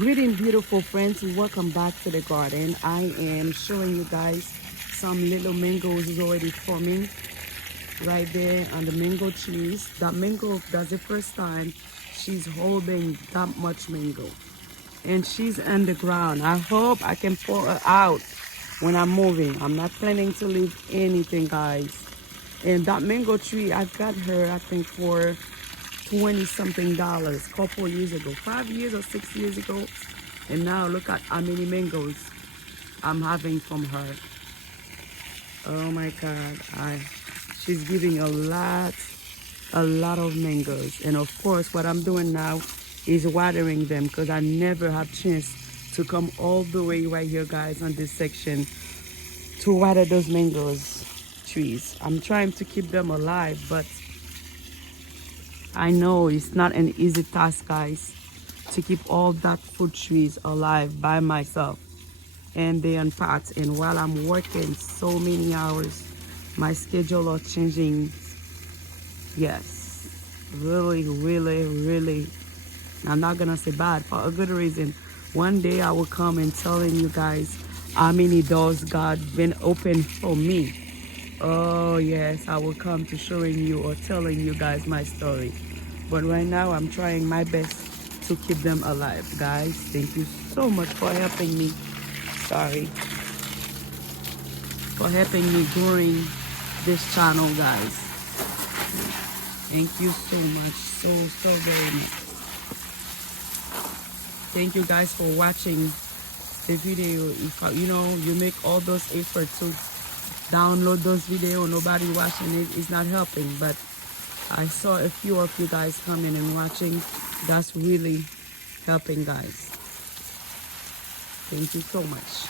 Greeting, beautiful friends. Welcome back to the garden. I am showing you guys some little mangoes is already forming right there on the mango trees. That mango, that's the first time she's holding that much mango. And she's underground. I hope I can pull her out when I'm moving. I'm not planning to leave anything, guys. And that mango tree, I got her, I think, for 20 something dollars a couple years ago, 5 years or 6 years ago. And now look at how many mangoes I'm having from her. Oh my God, she's giving a lot of mangoes. And of course, what I'm doing now is watering them because I never have chance to come all the way right here, guys, on this section to water those mangoes trees. I'm trying to keep them alive, but I know it's not an easy task, guys, to keep all that fruit trees alive by myself. And they in pots. And while I'm working so many hours, my schedule are changing. Yes, really. I'm not gonna say bad for a good reason. One day I will come and telling you guys how many doors God been open for me. Oh yes, I will come to showing you or telling you guys my story. But right now I'm trying my best to keep them alive, guys. Thank you so much for helping me. Sorry. For helping me growing this channel, guys. Thank you so much. So very much. Thank you guys for watching the video. If you make all those efforts to download those videos, nobody watching it is not helping. But I saw a few of you guys coming and watching. That's really helping, guys. Thank you so much.